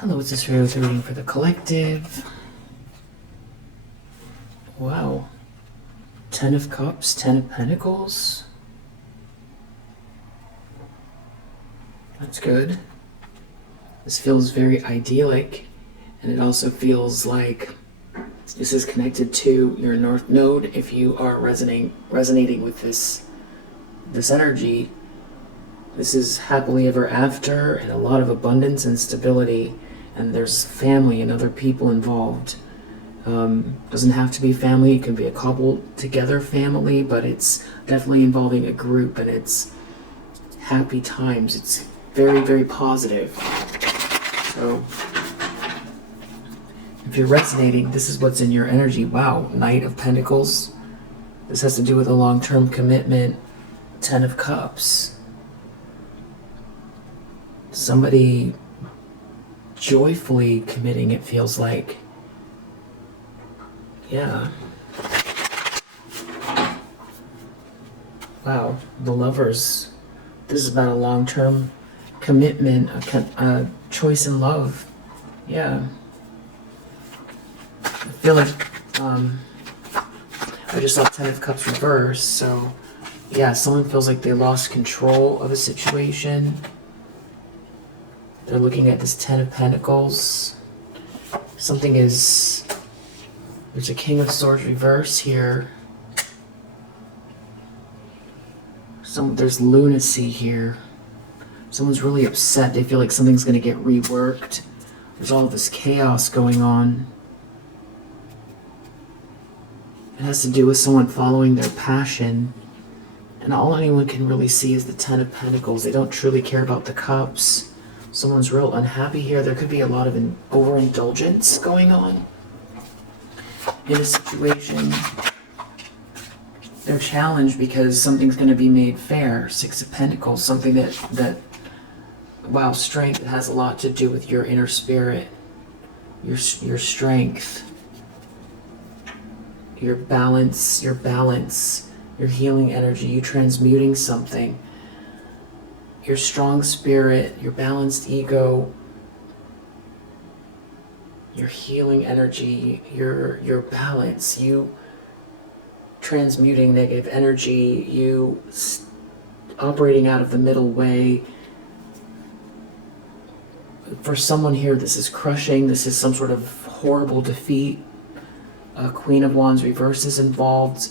Hello, it's this reading for the collective. Wow. 10 of Cups, 10 of Pentacles. That's good. This feels very idyllic, and it also feels like this is connected to your North Node. If you are resonating with this energy, this is happily ever after and a lot of abundance and stability, and there's family and other people involved. Doesn't have to be family, it can be a couple together family, but it's definitely involving a group, and it's happy times. It's very, very positive. So if you're resonating, this is what's in your energy. Wow, Knight of Pentacles. This has to do with a long-term commitment. 10 of Cups. Somebody joyfully committing, it feels like. Yeah. Wow, the Lovers. This is about a long-term commitment, a choice in love. Yeah. I feel like I just saw 10 of Cups reverse, so yeah, someone feels like they lost control of a situation. They're looking at this 10 of Pentacles. There's a King of Swords reverse here. There's lunacy here. Someone's really upset. They feel like something's going to get reworked. There's all this chaos going on. It has to do with someone following their passion. And all anyone can really see is the 10 of Pentacles. They don't truly care about the Cups. Someone's real unhappy here. There could be a lot of overindulgence going on in a situation. They're challenged because something's going to be made fair. 6 of Pentacles, something that wow, strength. It has a lot to do with your inner spirit, your strength, your balance, your healing energy, you transmuting something, your strong spirit, your balanced ego, your healing energy, your balance, you transmuting negative energy, you operating out of the middle way. For someone here, this is crushing. This is some sort of horrible defeat. A Queen of Wands reverse is involved.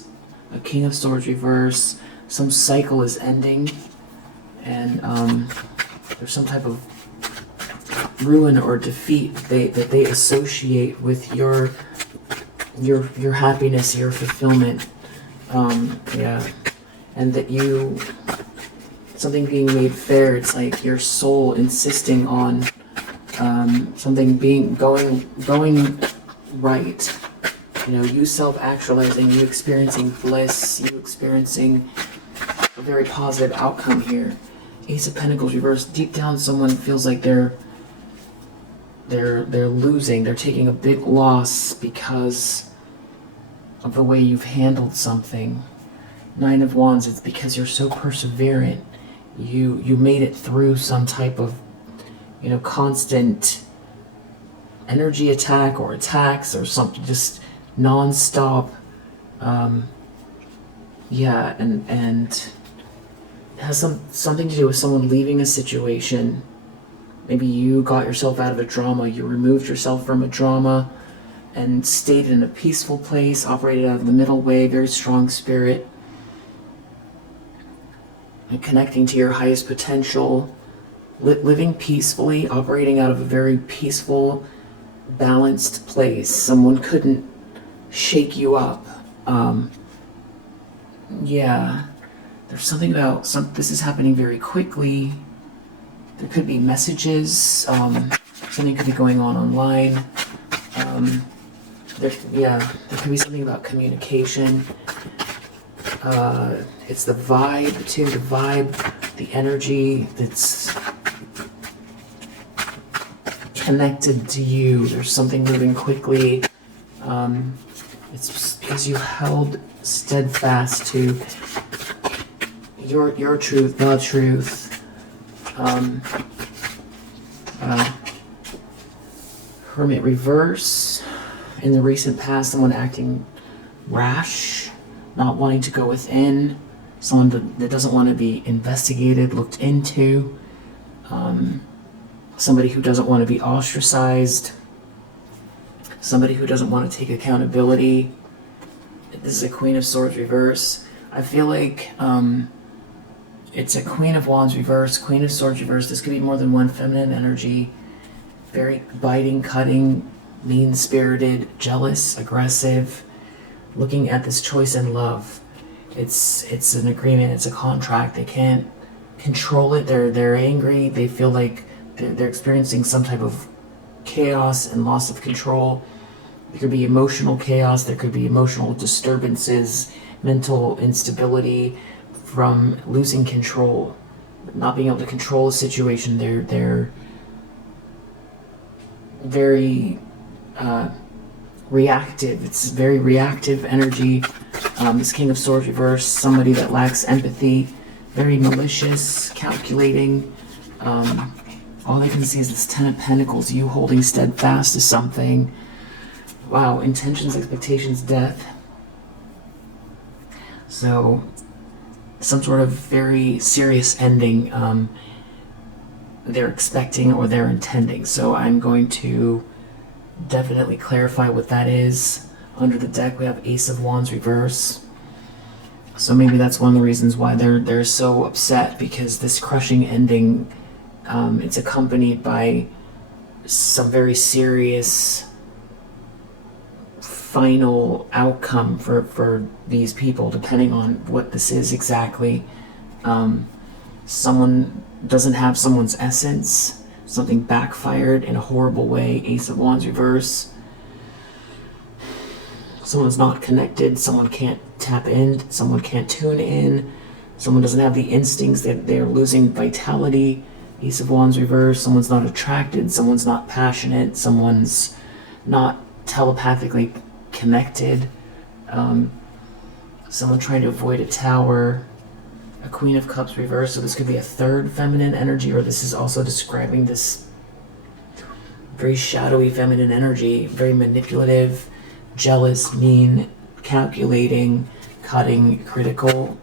A King of Swords reverse. Some cycle is ending. And there's some type of ruin or defeat that they associate with your happiness, your fulfillment. Yeah. And that something being made fair, it's like your soul insisting on something going right. You know, you self-actualizing, you experiencing bliss, you experiencing a very positive outcome here. Ace of Pentacles reverse. Deep down, someone feels like they're losing. They're taking a big loss because of the way you've handled something. 9 of Wands. It's because you're so perseverant. You made it through some type of, constant energy attack or attacks or something, just non-stop. Yeah, and it has something to do with someone leaving a situation. Maybe you got yourself out of a drama, you removed yourself from a drama and stayed in a peaceful place, operated out of the middle way, very strong spirit, and connecting to your highest potential, living peacefully, operating out of a very peaceful, balanced place. Someone couldn't shake you up. Yeah, there's something about this is happening very quickly. There could be messages, something could be going on online. There could be something about communication. It's the vibe too, the energy that's connected to you. There's something moving quickly. It's because you held steadfast to your truth, the truth. Hermit reverse. In the recent past, someone acting rash, not wanting to go within, someone that doesn't want to be investigated, looked into, somebody who doesn't want to be ostracized, somebody who doesn't want to take accountability. This is a Queen of Swords reverse. I feel like it's a Queen of Wands reverse, Queen of Swords reverse. This could be more than one feminine energy. Very biting, cutting, mean-spirited, jealous, aggressive. Looking at this choice in love. It's an agreement, it's a contract. They can't control it. They're angry. They feel like they're experiencing some type of chaos and loss of control. There could be emotional chaos. There could be emotional disturbances, mental instability from losing control, not being able to control a situation. They're very reactive. It's very reactive energy. This King of Swords reverse, somebody that lacks empathy, very malicious, calculating. All they can see is this Ten of Pentacles, you holding steadfast to something. Wow, intentions, expectations, death. So, some sort of very serious ending they're expecting or they're intending. So I'm going to definitely clarify what that is. Under the deck we have Ace of Wands reverse. So maybe that's one of the reasons why they're so upset, because this crushing ending, it's accompanied by some very serious final outcome for these people, depending on what this is exactly. Someone doesn't have someone's essence, something backfired in a horrible way. Ace of Wands reverse. Someone's not connected, someone can't tap in, someone can't tune in, someone doesn't have the instincts, they're losing vitality. Ace of Wands reverse. Someone's not attracted, someone's not passionate, someone's not telepathically connected. Someone trying to avoid a tower. A Queen of Cups reverse. So this could be a third feminine energy, or this is also describing this very shadowy feminine energy, very manipulative, jealous, mean, calculating, cutting, critical,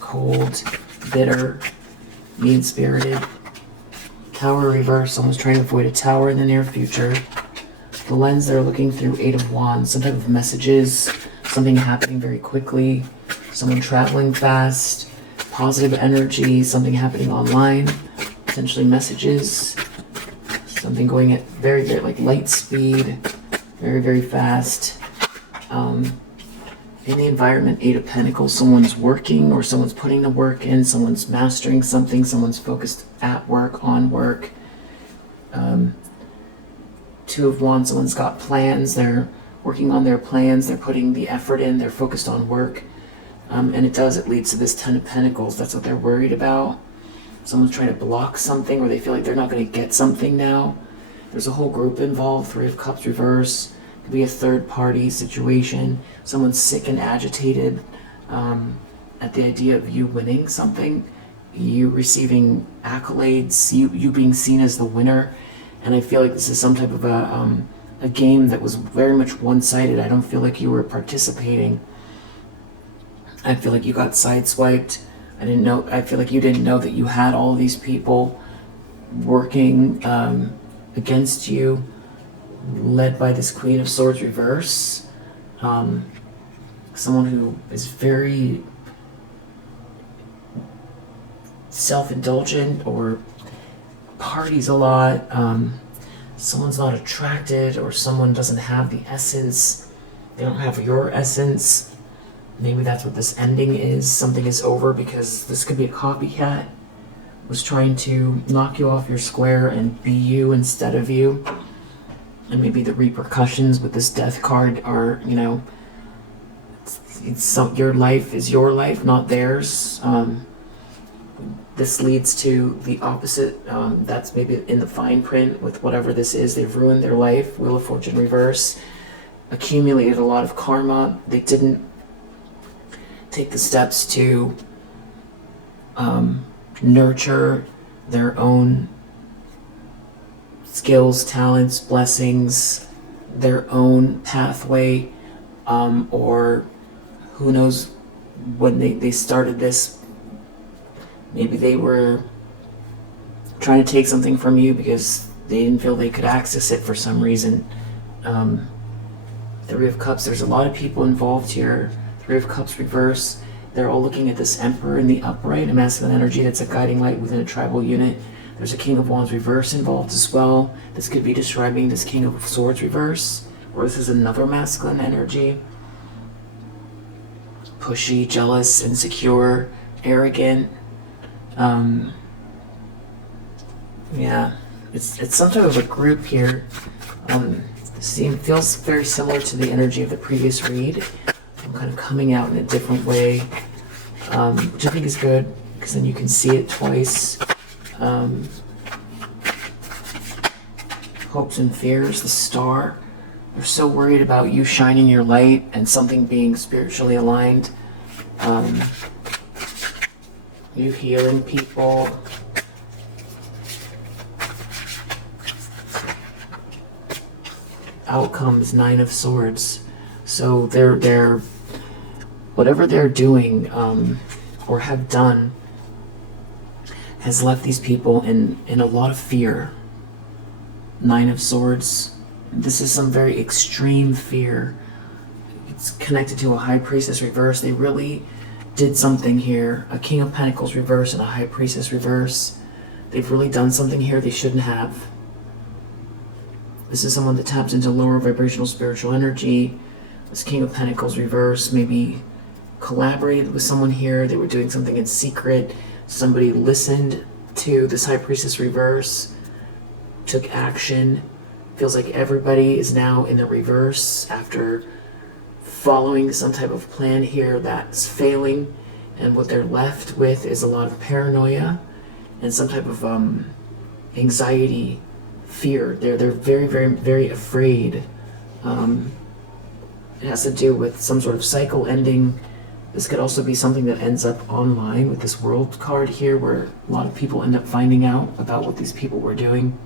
cold, bitter, mean-spirited. Tower reverse. Someone's trying to avoid a tower in the near future. The lens they're looking through, Eight of Wands. Some type of messages, something happening very quickly, someone traveling fast, positive energy, something happening online, potentially messages, something going at very, very like light speed, very, very fast. In the environment, Eight of Pentacles, someone's working or someone's putting the work in, someone's mastering something, someone's focused at work, on work. Two of Wands, someone's got plans, they're working on their plans, they're putting the effort in, they're focused on work. And it leads to this Ten of Pentacles. That's what they're worried about. Someone's trying to block something, or they feel like they're not going to get something now. There's a whole group involved. Three of Cups reverse. Could be a third party situation. Someone's sick and agitated at the idea of you winning something, you receiving accolades, you being seen as the winner. And I feel like this is some type of a game that was very much one-sided. I don't feel like you were participating. I feel like you got sideswiped. I feel like you didn't know that you had all these people working against you, led by this Queen of Swords reverse. Someone who is very self-indulgent or parties a lot. Someone's not attracted, or someone doesn't have the essence. They don't have your essence. Maybe that's what this ending is. Something is over, because this could be a copycat. Was trying to knock you off your square and be you instead of you. And maybe the repercussions with this Death card are, your life is your life, not theirs. This leads to the opposite. That's maybe in the fine print with whatever this is. They've ruined their life. Wheel of Fortune reverse. Accumulated a lot of karma. They didn't take the steps to nurture their own skills, talents, blessings, their own pathway, or who knows, when they started this, maybe they were trying to take something from you because they didn't feel they could access it for some reason. Three of Cups, there's a lot of people involved here. Three of Cups reverse. They're all looking at this Emperor in the upright, a masculine energy that's a guiding light within a tribal unit. There's a King of Wands reverse involved as well. This could be describing this King of Swords reverse, or this is another masculine energy. Pushy, jealous, insecure, arrogant. Yeah, it's some type of a group here. This scene feels very similar to the energy of the previous read. I'm kind of coming out in a different way, which I think is good, because then you can see it twice. Hopes and fears, the Star. They're so worried about you shining your light and something being spiritually aligned. You healing people. Outcomes, Nine of Swords. So they're whatever they're doing or have done has left these people in a lot of fear. Nine of Swords. This is some very extreme fear. It's connected to a High Priestess reverse. They really did something here. A King of Pentacles reverse and a High Priestess reverse. They've really done something here they shouldn't have. This is someone that taps into lower vibrational spiritual energy. This King of Pentacles reverse maybe collaborated with someone here. They were doing something in secret. Somebody listened to this High Priestess reverse, took action. Feels like everybody is now in the reverse after following some type of plan here that's failing, and what they're left with is a lot of paranoia and some type of anxiety, fear. They're very, very, very afraid. It has to do with some sort of cycle ending. This could also be something that ends up online with this World card here, where a lot of people end up finding out about what these people were doing.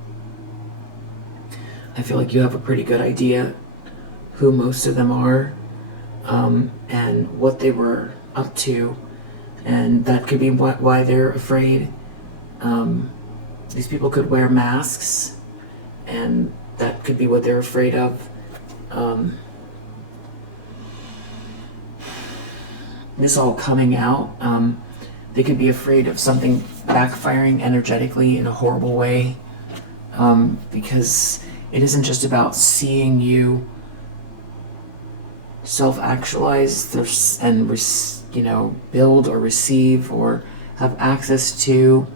I feel like you have a pretty good idea who most of them are, and what they were up to, and that could be why they're afraid. These people could wear masks, and that could be what they're afraid of. This all coming out, they could be afraid of something backfiring energetically in a horrible way, because it isn't just about seeing you self-actualize and build or receive or have access to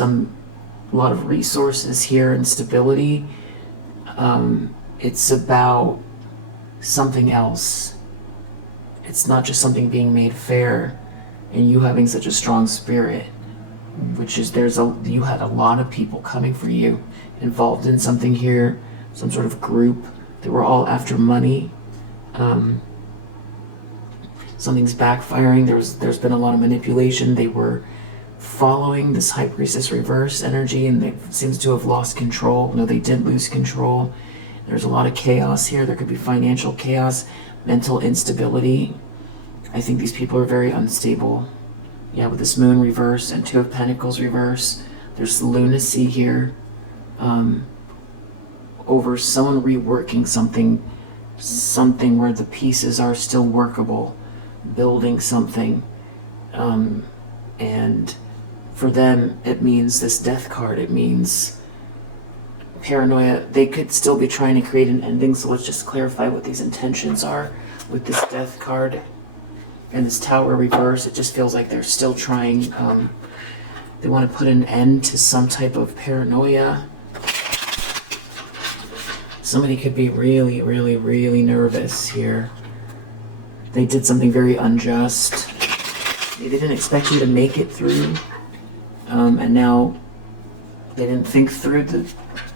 a lot of resources here and stability. It's about something else. It's not just something being made fair and you having such a strong spirit, which is you had a lot of people coming for you, involved in something here, some sort of group. They were all after money. Something's backfiring. There's been a lot of manipulation. They were following this High Priestess reverse energy, and they seems to have lost control. No, they didn't lose control. There's a lot of chaos here. There could be financial chaos, mental instability. I think these people are very unstable. Yeah, with this Moon reverse and Two of Pentacles reverse, there's lunacy here. Over someone reworking something where the pieces are still workable, building something, and for them it means this Death card. It means paranoia. They could still be trying to create an ending, so let's just clarify what these intentions are with this Death card and this Tower reverse. It just feels like they're still trying. They want to put an end to some type of paranoia. Somebody could be really, really, really nervous here. They did something very unjust. They didn't expect you to make it through. And now they didn't think through the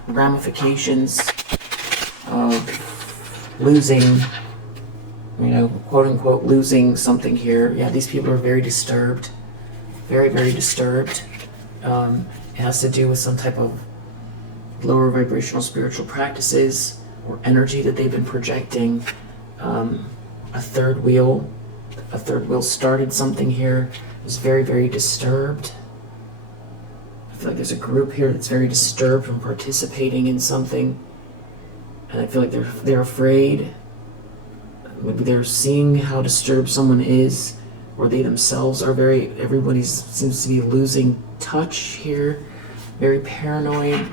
ramifications of losing, quote unquote, losing something here. Yeah, these people are very disturbed. Very, very disturbed. It has to do with some type of lower vibrational spiritual practices or energy that they've been projecting. A third wheel started something here. Is very, very disturbed. I feel like there's a group here that's very disturbed from participating in something, and I feel like they're afraid. Maybe they're seeing how disturbed someone is, or they themselves are everybody seems to be losing touch here, very paranoid.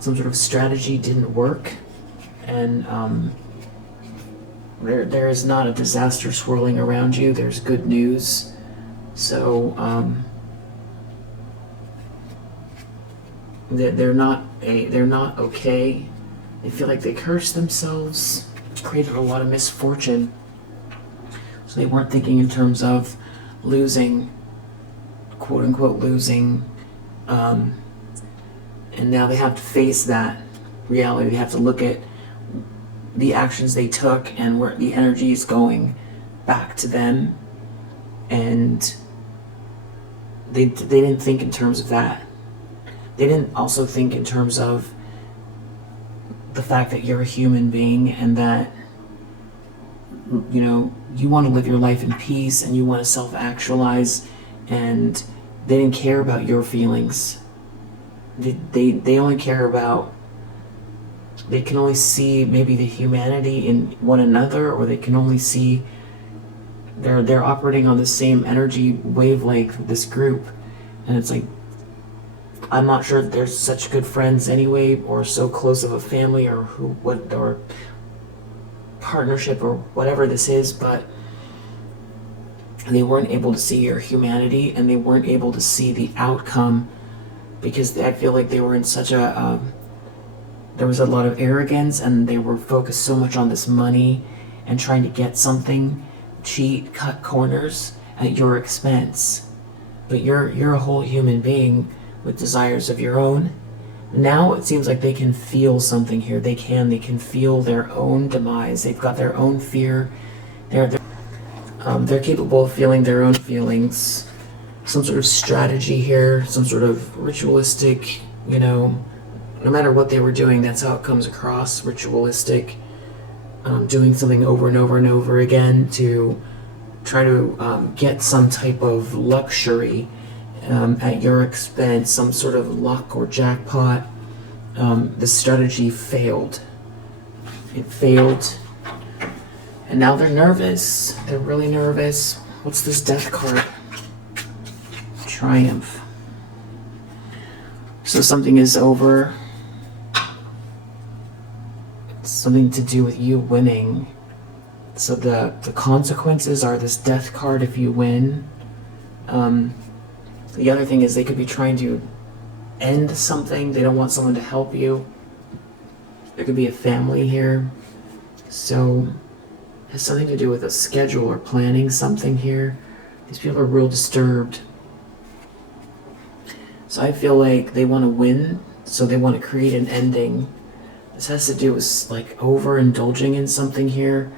Some sort of strategy didn't work, and there is not a disaster swirling around you. There's good news. So they're not okay. They feel like they cursed themselves, created a lot of misfortune. So they weren't thinking in terms of losing, quote unquote losing, and now they have to face that reality. They have to look at the actions they took and where the energy is going back to them, and they didn't think in terms of that. They didn't also think in terms of the fact that you're a human being and that, you know, you want to live your life in peace and you want to self-actualize, and they didn't care about your feelings. They only care about, they can only see maybe the humanity in one another, or they can only see they're operating on the same energy wavelength with this group. And it's like, I'm not sure if they're such good friends anyway, or so close of a family, or or partnership, or whatever this is, but they weren't able to see your humanity, and they weren't able to see the outcome, because I feel like they were in such a there was a lot of arrogance, and they were focused so much on this money and trying to get something, cheat, cut corners at your expense. But you're a whole human being with desires of your own. Now it seems like they can feel something here. They can feel their own demise. They've got their own fear. They're capable of feeling their own feelings. Some sort of strategy here, some sort of ritualistic, you know, no matter what they were doing, that's how it comes across, ritualistic, doing something over and over and over again to try to get some type of luxury at your expense, some sort of luck or jackpot. The strategy failed. It failed. And now they're nervous. They're really nervous. What's this death card? Triumph. So something is over. It's something to do with you winning. So the consequences are this death card if you win. The other thing is they could be trying to end something. They don't want someone to help you. There could be a family here. So it has something to do with a schedule or planning something here. These people are real disturbed. So I feel like they want to win, so they want to create an ending. This has to do with like overindulging in something here.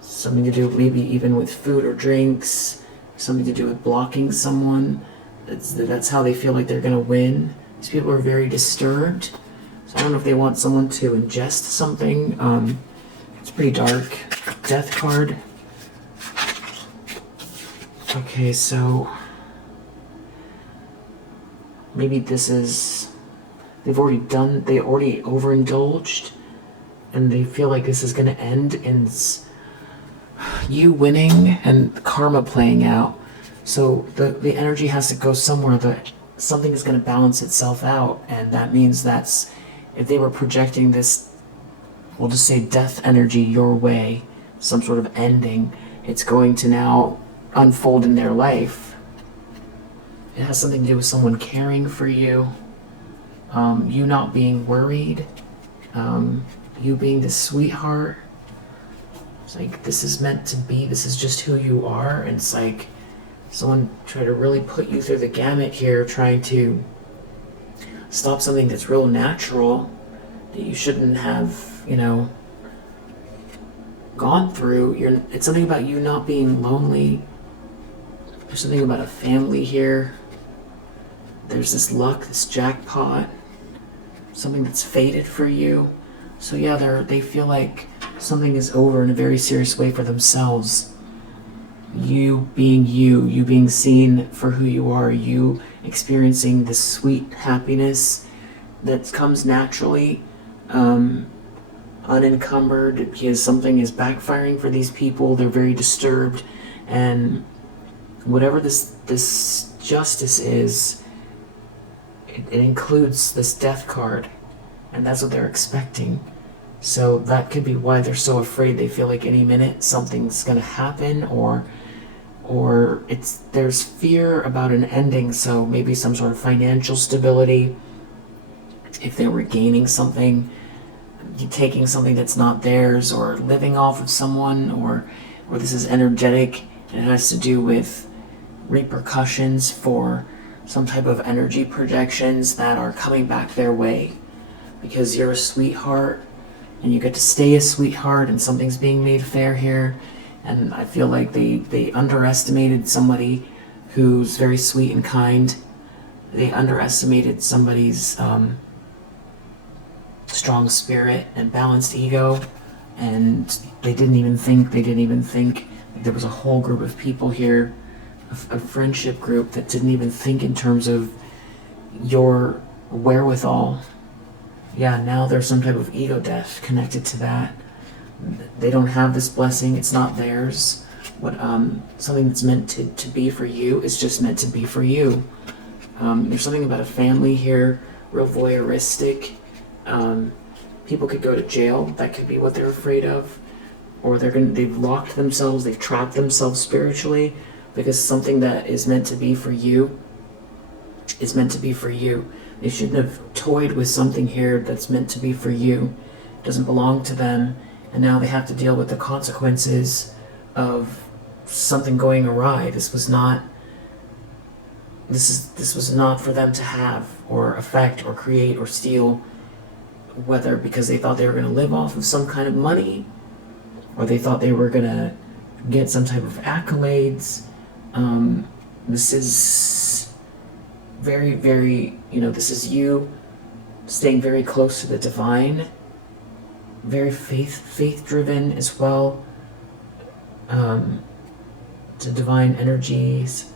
Something to do maybe even with food or drinks. Something to do with blocking someone. That's how they feel like they're going to win. These people are very disturbed. So I don't know if they want someone to ingest something. It's pretty dark. Death card. Okay, so maybe this is, they already overindulged, and they feel like this is going to end in you winning and karma playing out. So the energy has to go somewhere, that something is going to balance itself out, and that means that's, if they were projecting this, we'll just say death energy your way, some sort of ending, it's going to now unfold in their life. It has something to do with someone caring for you, you not being worried, you being the sweetheart. It's like, this is meant to be, this is just who you are, and it's like someone trying to really put you through the gamut here, trying to stop something that's real natural, that you shouldn't have, you know, gone through. It's something about you not being lonely. There's something about a family here. There's this luck, this jackpot. something that's fated for you. So yeah, they feel like something is over in a very serious way for themselves. You being you being seen for who you are, you experiencing this sweet happiness that comes naturally, unencumbered, because something is backfiring for these people. They're very disturbed, and whatever this justice is, it includes this death card, and that's what they're expecting. So that could be why they're so afraid. They feel like any minute something's going to happen, or there's fear about an ending. So maybe some sort of financial stability, if they were gaining something, taking something that's not theirs, or living off of someone, or this is energetic, and it has to do with repercussions for some type of energy projections that are coming back their way, because you're a sweetheart and you get to stay a sweetheart, and something's being made fair here. And I feel like they underestimated somebody who's very sweet and kind. They underestimated somebody's strong spirit and balanced ego, and they didn't even think there was a whole group of people here, a friendship group, that didn't even think in terms of your wherewithal. Yeah, now there's some type of ego death connected to that. They don't have this blessing, it's not theirs. What something that's meant to be for you is just meant to be for you. There's something about a family here, real voyeuristic. People could go to jail. That could be what they're afraid of, or they've locked themselves, they've trapped themselves spiritually, because something that is meant to be for you is meant to be for you. They shouldn't have toyed with something here that's meant to be for you. It doesn't belong to them, and now they have to deal with the consequences of something going awry. This was not for them to have, or affect, or create, or steal, whether because they thought they were going to live off of some kind of money, or they thought they were going to get some type of accolades. This is very, very, this is you staying very close to the divine, very faith-driven as well, to divine energies.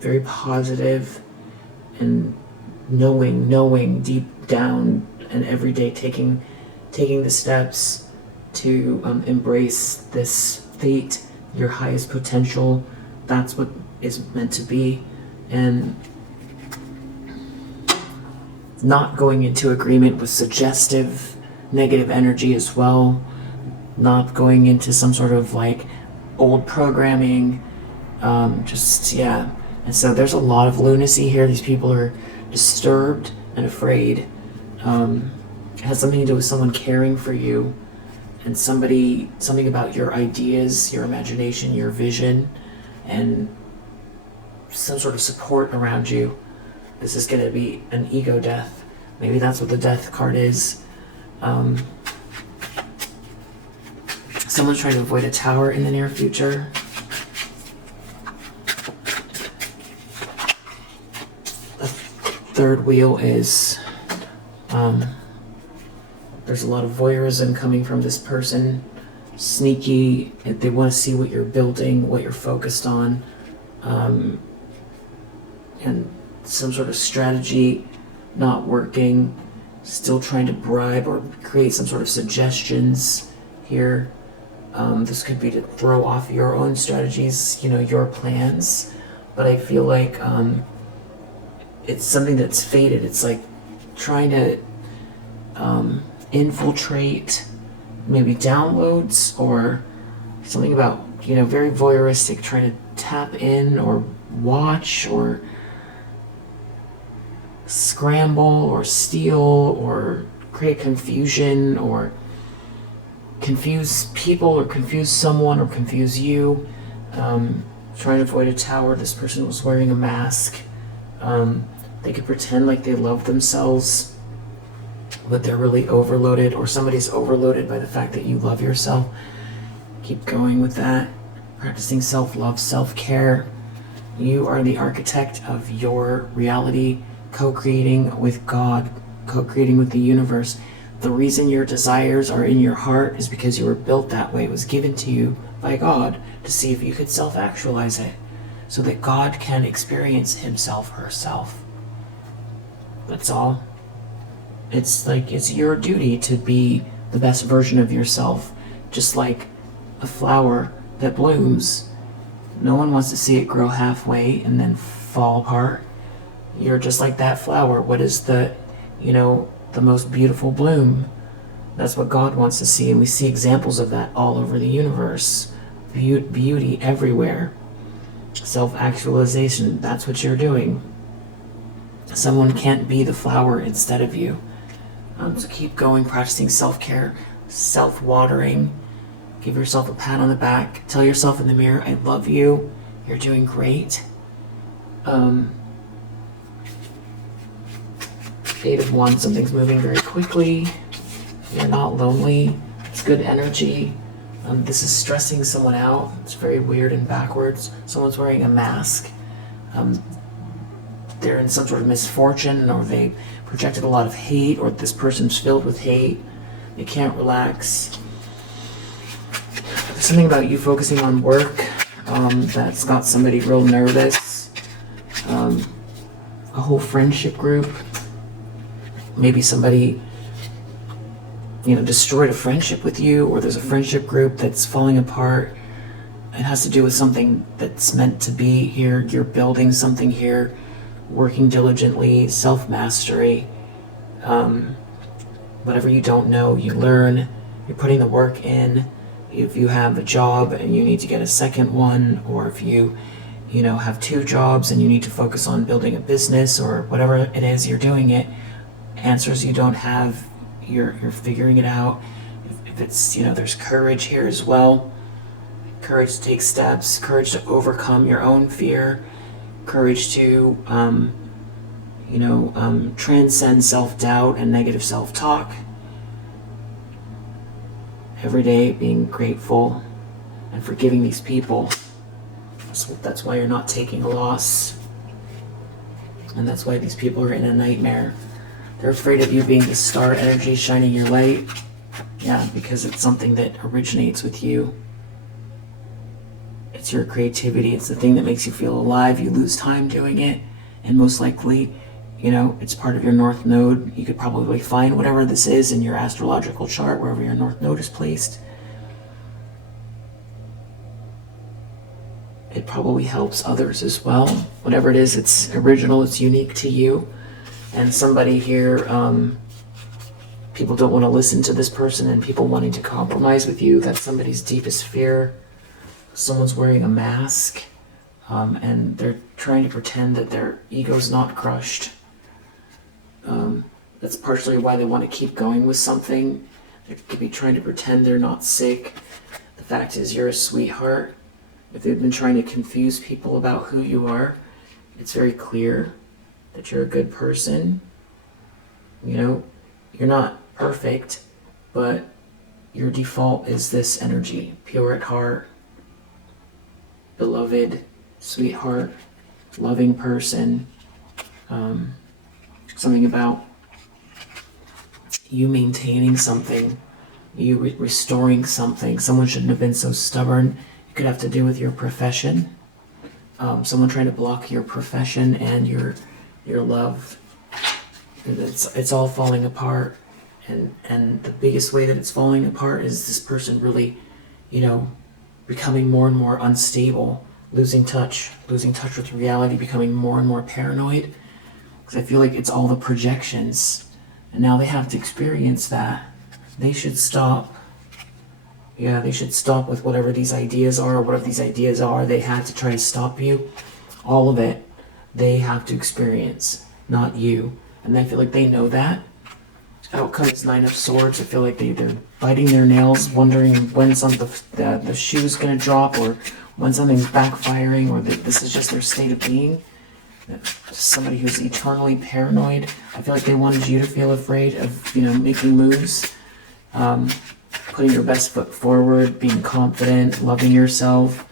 Very positive, and knowing deep down, and every day taking the steps to embrace this fate, your highest potential. That's what is meant to be, and not going into agreement with suggestive negative energy as well, not going into some sort of like old programming, and so there's a lot of lunacy here. These people are disturbed and afraid. It has something to do with someone caring for you, and something about your ideas, your imagination, your vision, and some sort of support around you. This is going to be an ego death. Maybe that's what the death card is. Someone's trying to avoid a tower in the near future. The third wheel is there's a lot of voyeurism coming from this person. Sneaky. They want to see what you're building, what you're focused on, and some sort of strategy not working, still trying to bribe or create some sort of suggestions here. This could be to throw off your own strategies, your plans, but I feel like it's something that's fated. It's like trying to infiltrate maybe downloads, or something about, very voyeuristic, trying to tap in or watch or scramble or steal or create confusion or confuse people or confuse someone or confuse you. Trying to avoid a tower. This person was wearing a mask. They could pretend like they love themselves, but they're really overloaded, or somebody's overloaded by the fact that you love yourself. Keep going with that. Practicing self-love, self-care. You are the architect of your reality, co-creating with God, co-creating with the universe. The reason your desires are in your heart is because you were built that way. It was given to you by God to see if you could self-actualize it, so that God can experience himself, herself. That's all. It's like, it's your duty to be the best version of yourself, just like a flower that blooms. No one wants to see it grow halfway and then fall apart. You're just like that flower. What is the most beautiful bloom? That's what God wants to see, and we see examples of that all over the universe. Beauty everywhere. Self-actualization, that's what you're doing. Someone can't be the flower instead of you. So keep going, practicing self-care, self-watering. Give yourself a pat on the back. Tell yourself in the mirror, I love you. You're doing great. Eight of Wands, something's moving very quickly. You're not lonely. It's good energy. This is stressing someone out. It's very weird and backwards. Someone's wearing a mask. They're in some sort of misfortune, or they projected a lot of hate, or this person's filled with hate. They can't relax. There's something about you focusing on work that's got somebody real nervous. A whole friendship group. Maybe somebody destroyed a friendship with you, or there's a friendship group that's falling apart. It has to do with something that's meant to be here. You're building something here, working diligently, self-mastery. Whatever you don't know, you learn. You're putting the work in. If you have a job and you need to get a second one, or if you have two jobs and you need to focus on building a business, or whatever it is, you're doing it. Answers you don't have, you're figuring it out. If it's, there's courage here as well. Courage to take steps, courage to overcome your own fear, courage to, transcend self-doubt and negative self-talk. Every day being grateful and forgiving these people. That's why you're not taking a loss. And that's why these people are in a nightmare. They're afraid of you being the star energy shining your light. Yeah, because it's something that originates with you. It's your creativity. It's the thing that makes you feel alive. You lose time doing it. And most likely, it's part of your North Node. You could probably find whatever this is in your astrological chart, wherever your North Node is placed. It probably helps others as well. Whatever it is, it's original, it's unique to you. And somebody here, people don't want to listen to this person, and people wanting to compromise with you. That's somebody's deepest fear. Someone's wearing a mask, and they're trying to pretend that their ego's not crushed. That's partially why they want to keep going with something. They could be trying to pretend they're not sick. The fact is, you're a sweetheart. If they've been trying to confuse people about who you are, it's very clear that you're a good person. You're not perfect, but your default is this energy, pure at heart, beloved, sweetheart, loving person. Something about you maintaining something, you restoring something. Someone shouldn't have been so stubborn. It could have to do with your profession. Someone trying to block your profession and your love. It's all falling apart, and the biggest way that it's falling apart is this person really, becoming more and more unstable, losing touch with reality, becoming more and more paranoid. Because I feel like it's all the projections, and now they have to experience that. They should stop. Yeah, they should stop with whatever these ideas are, or whatever these ideas are they had to try to stop you. All of it, they have to experience, not you. And I feel like they know that. Out comes Nine of Swords. I feel like they're biting their nails, wondering when the shoe's going to drop, or when something's backfiring, or that this is just their state of being. Somebody who's eternally paranoid. I feel like they wanted you to feel afraid of, making moves. Putting your best foot forward, being confident, loving yourself.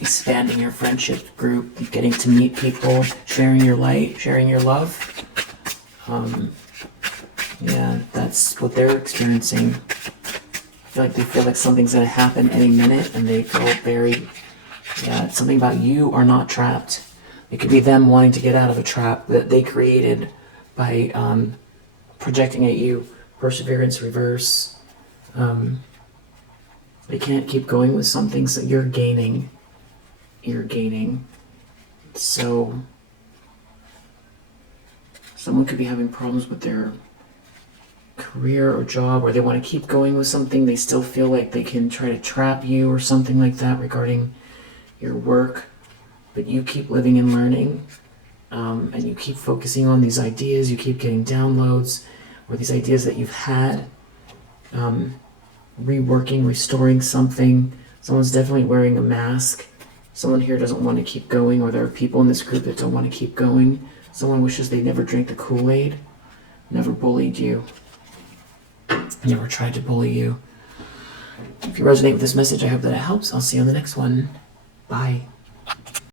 expanding your friendship group, getting to meet people, sharing your light, sharing your love. Yeah, that's what they're experiencing. I feel like they feel like something's going to happen any minute, and they feel very, yeah, it's something about you are not trapped. It could be them wanting to get out of a trap that they created by projecting at you. Perseverance reverse. They can't keep going with something, so you're gaining. You're gaining. So someone could be having problems with their career or job, or they want to keep going with something. They still feel like they can try to trap you or something like that regarding your work, but you keep living and learning, and you keep focusing on these ideas. You keep getting downloads, or these ideas that you've had, reworking, restoring something. Someone's definitely wearing a mask. Someone here doesn't want to keep going, or there are people in this group that don't want to keep going. Someone wishes they never drank the Kool-Aid, never bullied you, never tried to bully you. If you resonate with this message, I hope that it helps. I'll see you on the next one. Bye.